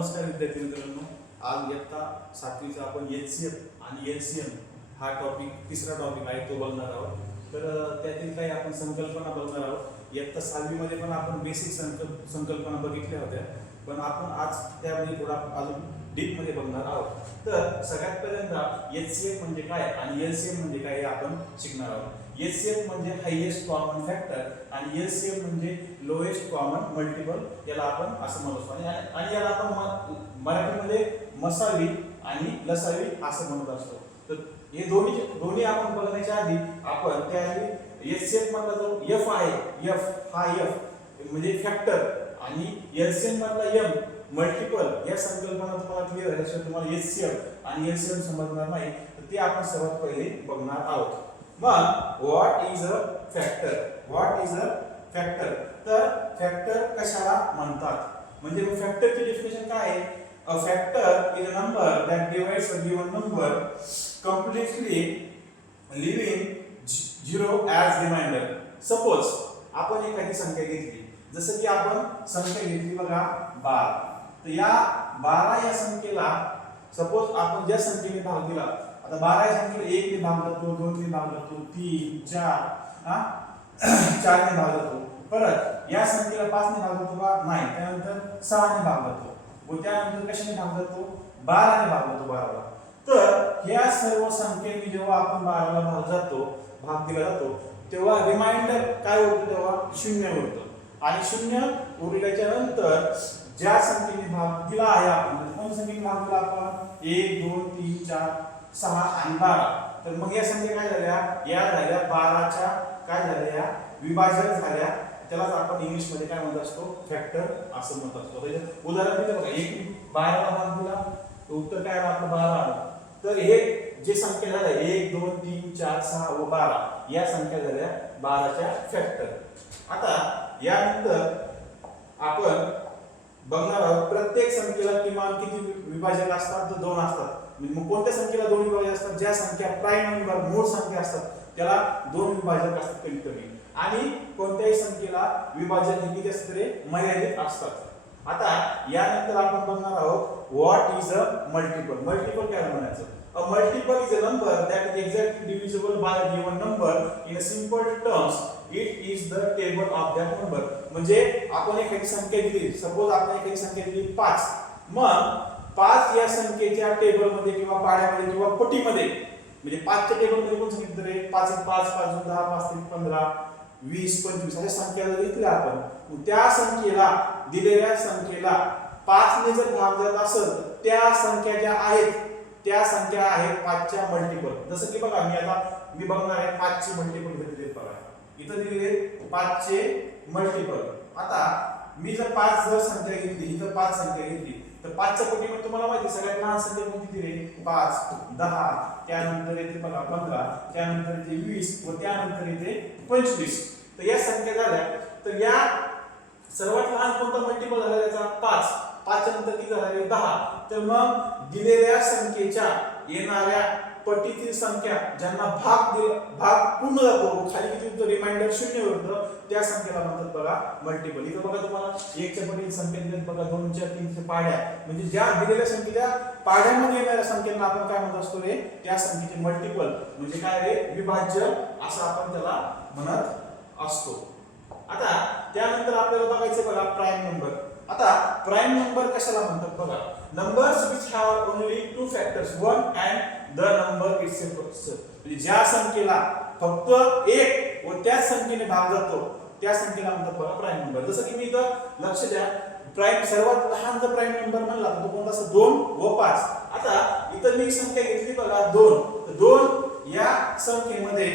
नमस्कार विद्यार्थी मित्रांनो, आज इयत्ता 7वीचा आपण HCF आणि LCM हा तिसरा टॉपिक आहे तो बघणार आहोत. तर त्यातील काही आपण संकल्पना बघणार आहोत. इयत्ता 6वी मध्ये पण आपण बेसिक संकल्पना बघितल्या होत्या, पण आपण आज त्यामध्ये थोडा अजून डीप मध्ये बघणार आहोत. तर सगळ्यात पहिल्यांदा HCF म्हणजे काय आणि LCM म्हणजे काय हे आपण शिकणार आहोत. HCF म्हणजे हायेस्ट कॉमन फॅक्टर आणि LCM म्हणजे लोएस्ट कॉमन मल्टिपल, याला आपण असं म्हणतो. आणि याला आपण मराठीमध्ये मसावी आणि लसावी असं म्हणत असतो. तर हे दोन्ही आपण बघण्याच्या आधी आपण त्याआधी HCF मधला जो F आहे, F म्हणजे फॅक्टर आणि LCM मधला M मल्टिपल, या संकल्पना तुम्हाला क्लिअर झाल्याशिवाय तुम्हाला HCF आणि LCM समजणार नाही. तर ते आपण सर्वात पहिले बघणार आहोत. मग what is a factor? What is a factor? तर फॅक्टर कशाला म्हणतात? म्हणजे मग फॅक्टरची डेफिनेशन काय आहे? A factor is a number that divides a given number completely leaving zero as remainder. Suppose आपण एखादी संख्या घेतली, जसं की आपण संख्या घेतली बघा 12. तर या 12 या संख्येला सपोज आपण ज्या संख्येने भाग दिला, आता 12 या संख्येला 1 ने भाग जातो, 2 ने भाग जातो, 3 4 4 ने भाग जातो. परत या संख्येला 5 ने भाग जातो का? नाही. त्यानंतर 6 ने भाग जातो व त्यानंतर कशाने भाग जातो? 12 ने भाग जातो 12 ला. तर ह्या सर्व संख्येने जेव्हा आपण 12 ला भाग दिला जातो तेव्हा रिमाइंडर काय होतं? तेव्हा 0 होतं. आणि 0 उरल्याच्या नंतर ज्या संख्येने भाग दिला आहे आपण, कोणत्या संख्येने भाग दिला आपण? 1 2 3 4 6 आणि 12. तर मग या संख्या काय झाल्या? या झाल्या 12च्या काय झाल्या? विभाजक झाल्या. त्यालाच आपण इंग्लिश मध्ये काय म्हणत असतो? फॅक्टर असं म्हणत असतो. उदाहरण दिलं बघा, 1 12 ला भाग दिला तर उत्तर काय आलं आपलं? 12 आलं. तर हे जे संख्या झाल्या 1 2 3 4 6 व 12 या संख्या झाल्या 12च्या फॅक्टर. आता यानंतर आपण बघणार आहोत प्रत्येक संख्येला किमान किती विभाजक असतात? तर 2 असतात. मग कोणत्या संख्येला 2 विभाजक असतात? ज्या संख्या प्राइम नंबर मूळ संख्या असतात त्याला 2 विभाजक असतात कमीत कमी. आणि कोणत्याही संख्येला विभाजक हे किती असतात रे? मर्यादित असतात. आता यानंतर आपण बघणार आहोत what is a multiple. Multiple काय म्हणायचं? अ multiple is a number that is exactly divisible by a given number in a simple terms. It is the table of that number. म्हणजे आपण एखादी संख्या दिली, सपोज आपण एखादी संख्या दिली 5. मग 5 या संख्येच्या टेबलमध्ये किंवा पाढ्यामध्ये किंवा पटीमध्ये, म्हणजे 5च्या टेबलमध्ये कोण सांगितलं रे? 5 1 5 5 2 10 5 3 15 20 25 अशा संख्या जर घेतल्या आपण, त्या संख्येला दिलेल्या संख्येला 5 ने जर भाग जात असेल त्या संख्या ज्या आहेत त्या संख्या आहेत 5च्या मल्टिपल. जसं की बघा मी बघणार आहे 5 चे मल्टिपल घेतले बघा. इथं दिलेले 5 चे मल्टिपल. आता मी जर 5 जर संख्या घेतली, इथं 5 संख्या घेतली, तर 5च्या पटीमध्ये तुम्हाला माहिती सगळ्यात लहान संख्या कोणती दिली? 5 10, त्यानंतर येते बघा 15, त्यानंतर येते 20 व त्यानंतर येते 25. तर या संख्या झाल्या. तर या सर्वात लहान कोणता मल्टिपल झाला त्याचा? 5. 5 च्या नंतर किती झाले? 10. तर मग दिलेल्या संख्येच्या येणाऱ्या पटीतील संख्या ज्यांना भाग पूर्ण जातो, खाली किती रिमाइंडर 0 होतं, त्या संख्येला म्हणतात बघा मल्टिपल. इथं बघा तुम्हाला 1 च्या पटीतील संख्या दिलेत बघा, 2 च्या 3 च्या पाढ्या, म्हणजे ज्या दिलेल्या संख्येच्या पाढ्यामध्ये येणाऱ्या संख्येला आपण काय म्हणत असतो रे? त्या संख्येचे मल्टिपल म्हणजे काय रे? विभाज्य असं आपण त्याला म्हणत असतो. आता त्यानंतर आपल्याला बघायचं बघा प्राइम नंबर. आता प्राइम नंबर कशाला म्हणतात बघा? Numbers which have only 2 factors 1 and the number itself. म्हणजे ज्या संख्येला फक्त 1 व त्याच संख्येने भाग जातो त्या संख्येला म्हणतात बघा प्राइम नंबर. जसं की मी इथं लक्ष द्या, प्राइम सर्वात लहान जर प्राइम नंबर म्हणला तर तो कोणता असतो? 2 व 5. आता इथं मी संख्या घेतली बघा 2. तर 2 या संख्येमध्ये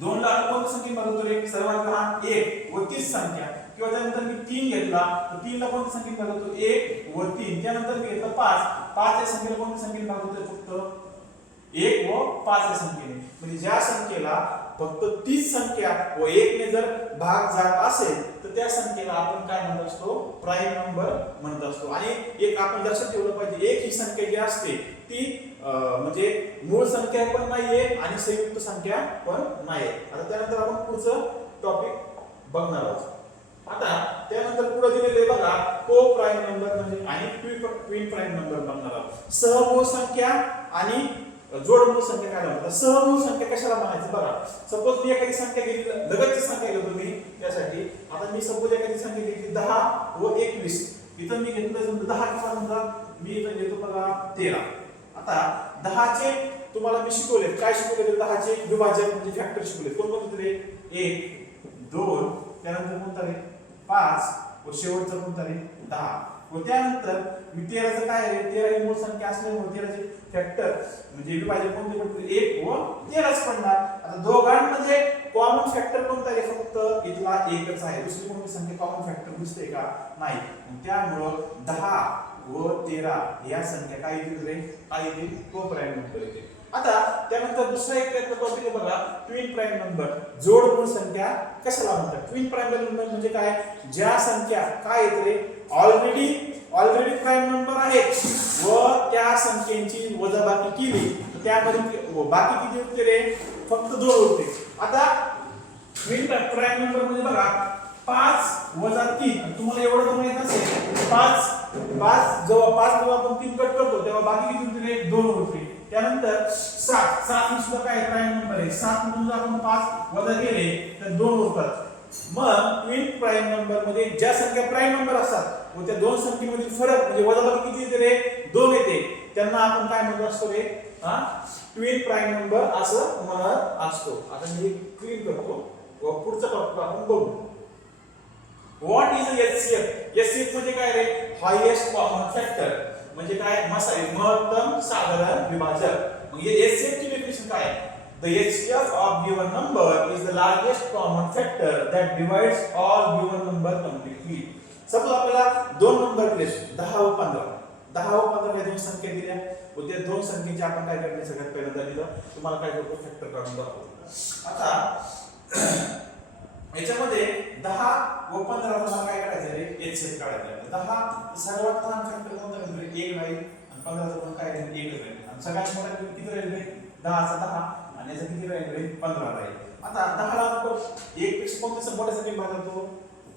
2 ला कोणती संख्या भाग होतो रे? सर्वात लहान 1 व तीच संख्या. किंवा त्यानंतर मी 3 घेतला तर 3 ला कोणती संख्या भाग होतो? 1 व 3. त्यानंतर मी घेतला 5. 5 या संख्येला कोणती संख्या भाग होतो? फक्त 1 व 5 या संख्येने. म्हणजे ज्या संख्येला फक्त तीच संख्या व 1 ने जर भाग जात असेल तर त्या संख्येला आपण काय म्हणत असतो? प्राइम नंबर म्हणत असतो. आणि एक आपण लक्षात ठेवलं पाहिजे, एक ही संख्या जी असते ती म्हणजे मूळ संख्या पण नाहीये आणि संयुक्त संख्या पण नाहीये. आता त्यानंतर आपण पुढचं टॉपिक बघणार आहोत. आता त्यानंतर पुढे दिलेले बघा को प्राइम नंबर म्हणजे आणि ट्विन प्राइम नंबर बनणार आहोत. सहमूळ संख्या आणि जोडमूळ संख्या काय म्हणतात. सहमूळ संख्या कशाला म्हणायचं बघा. सपोज मी एखादी संख्या घेतली, लगतची संख्या घेतो मी त्यासाठी. आता मी सपोज एखादी संख्या घेतली 10 व 21. इथं मी घेतलं समजा 10 किंवा समजा मी इथं घेतो बघा 13. आता 10 चे तुम्हाला मी शिकवले, काय शिकवले 10 चे विभाजक म्हणजे फॅक्टर शिकवले. कोणकोणते रे? 1 2 त्यानंतर कोणता रे 5 व शेवटचा कोणता रे 10. व त्यानंतर मी 13चं काय आहे, 13 ही मूळ संख्या असल्यामुळे 13चे फॅक्टर म्हणजे विभाजक कोणते पडतील 1 व 13च पडणार. आता दोघांमध्ये कॉमन फॅक्टर कोणता आहे? फक्त इथला एकच आहे. दुसरी कोणती संख्या कॉमन फॅक्टर दिसते का? नाही. त्यामुळं 10 व 13 या संख्या काय येतील रे? काय येतील? को प्राइम नंबर येतील. आता त्यानंतर दुसरा एक त्यातला टॉपिक आहे बघा, ट्विन प्राइम नंबर. जोडमूळ संख्या कशाला म्हणतात? ट्विन प्राइम नंबर म्हणजे काय? ज्या संख्या काय आहेत रे ऑलरेडी प्राइम नंबर आहेत व त्या संख्येची वजाबाकी केली त्यामध्ये बाकी किती उरते रे? फक्त 2 उरते. आता ट्विन प्राइम नंबर म्हणजे बघा 5 वजा 3. तुम्हाला एवढं तर माहित असेल 5 जेव्हा आपण 3 कट करतो तेव्हा बाकी किती उरते रे? 2 उरते. त्यानंतर 7 ही सुद्धा काय प्राइम नंबर आहे. 7 मधून जर आपण 5 वजा केले तर 2 उरतात. मग ट्विन प्राइम नंबर मध्ये ज्या संख्या प्राइम नंबर असतात व त्या दोन संख्येमधील फरक म्हणजे वजाबाकी किती येते रे? 2 येते. त्यांना आपण काय म्हणतो असतो रे? ट्विन प्राइम नंबर असं म्हणत असतो. आता मी क्लीन करतो व पुढचा टॉपिक आपण बघू. What is HCF? एचसीएफ म्हणजे काय रे? हायेस्ट कॉमन फॅक्टर म्हणजे काय? महत्तम साधारण विभाजक. मग एचसीएफ ची डेफिनिशन काय आहे? The HCF of given number is the largest common factor that divides all given number completely. Suppose आपल्याला दोन नंबर दिले 10 व 15. 10 व 15 या दोन संख्या दिल्या व त्या दोन संख्येचे आपण काय करणे सगळ्यात पहिल्यांदा दिलं तुम्हाला काय करतो फॅक्टर काढून दाखवतो. आता याच्यामध्ये 10 व 15 ला काय करायचं रे? HCF काढायचं. 10 सर्वात लहान फॅक्टर कोणता आहे? 1 राहील आणि 15 चा पण काय राहील? 1 राहील. आणि सगळ्यात मोठा किती राहील रे? 10 चा 10 आणि याचा किती राहील रे? 15 राहील. आता 10 ला आपण 1 पेक्षा कोणत्या मोठ्या संख्येने भागतो?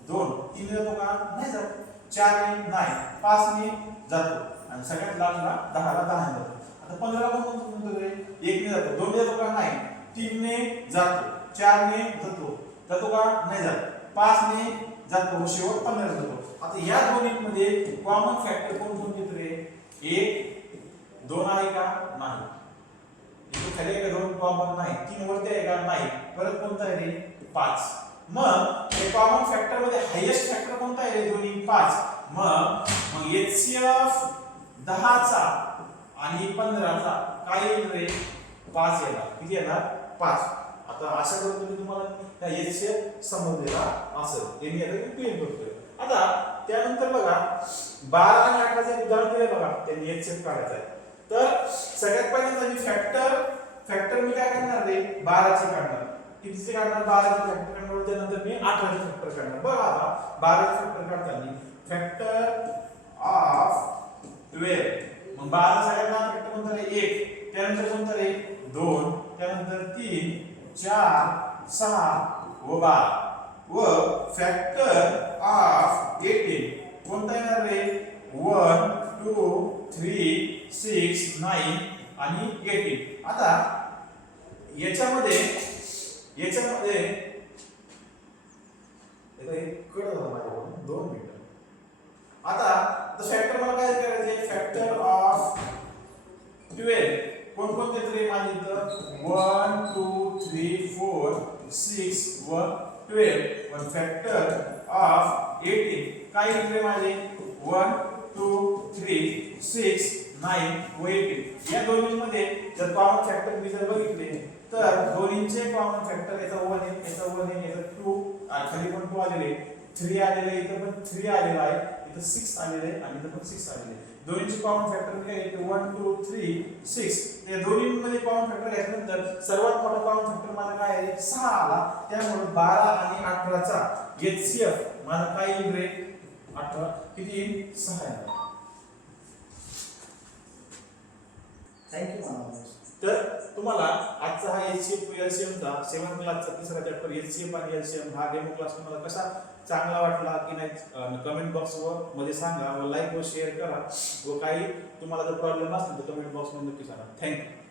2. 3 ने जातो का? नाही जात. 4 ने नाही. 5 ने जातो. आणि सगळ्यात लास्टला 10 ला 10 ने जातो. आता 15 ला कोण म्हणतो रे? 1 ने जातो. 2 ने जातो का? नाही. 3 ने जातो. 4 ने जातो. जातो का? नाही जात. 5 ने जातो. शेवट 15 ने जातो. आता या दोन्हीमध्ये कॉमन फॅक्टर कोण कोण येते रे? 1 2 आहे का? नाही. इथे खाली आहे का 2 कॉमन? नाही. 3 वरती आहे का? नाही. परत कोणता आहे रे? 5. मग हे कॉमन फॅक्टर मध्ये हायेस्ट फॅक्टर कोणता आहे रे? दोन्ही 5. मग एचसीएफ 10 चा आणि 15 चा काय येईल रे? 5 येणार. किती येणार? 5. आता अशा पद्धतीने तुम्हाला त्या एचसीएफ समजलेला असेल. हे मी आता क्लिअर करतोय. आता त्यानंतर बघा 12 आणि 18 चे उदाहरण दिले बघा. त्यांनी एचसीएफ काढायचा आहे. तर सगळ्यात पहिल्यांदा मी फॅक्टर मी काय करणार रे? 12 चे काढणार. कितीचे काढणार? 12 चे फॅक्टर काढणार. त्यानंतर मी 18 चे फॅक्टर काढणार. बघा आता 12 चे फॅक्टर काढताना फॅक्टर ऑफ 12. मग 12 सगळ्यात लहान फॅक्टर कोणता रे? 1. त्यानंतर कोणता रे? 2. त्यानंतर 3 4 6 व 12. व फॅक्टर ऑफ 18 कोणता येणार रे? 1 2 3 6 9 आणि 18. आता याच्यामध्ये कळ झाला माझ्याकडून 2 मिनिटं. आता फॅक्टर मला काय करायचे? फॅक्टर ऑफ 12 कोणकोणते तरी माझे इथं 1 2 3 4 6 व 12. पण फॅक्टर ऑफ 18 काय येईल रे माझे? 1 2 3 6 9 व 18. या दोन्हीमध्ये जर कॉमन फॅक्टर मी जर बघितले तर दोन्हीचे कॉमन फॅक्टर याचा 1 आहे, याचा 1 आहे, याचा 2 खाली पण 2 आलेले, 3 आलेले, इथं पण 3 आलेला आहे, इथं 6 आलेले आणि इथं पण 6 आलेले. दोन्हीचे कॉमन फॅक्टर काय येते? 1 2 3 6. या दोन्हीमध्ये कॉमन फॅक्टर घेतल्यानंतर सर्वात मोठा कॉमन फॅक्टर माझा काय आहे? 6 आला. त्यामुळे 12 आणि 18 चा एचसीएफ माझा काय येईल रे? 18 किती येईल? 6 येईल. थँक्यू. तर तुम्हाला आजचा हा HCF LCMचा 7th क्लासचा तिसरा चॅप्टर HCF आणि LCM हा डेमो क्लास तुम्हाला कसा चांगला वाटला की नाही कमेंट बॉक्स मध्ये सांगा व लाईक व शेअर करा व काही तुम्हाला जर प्रॉब्लेम असतील तर कमेंट बॉक्स मध्ये नक्की सांगा. थँक्यू.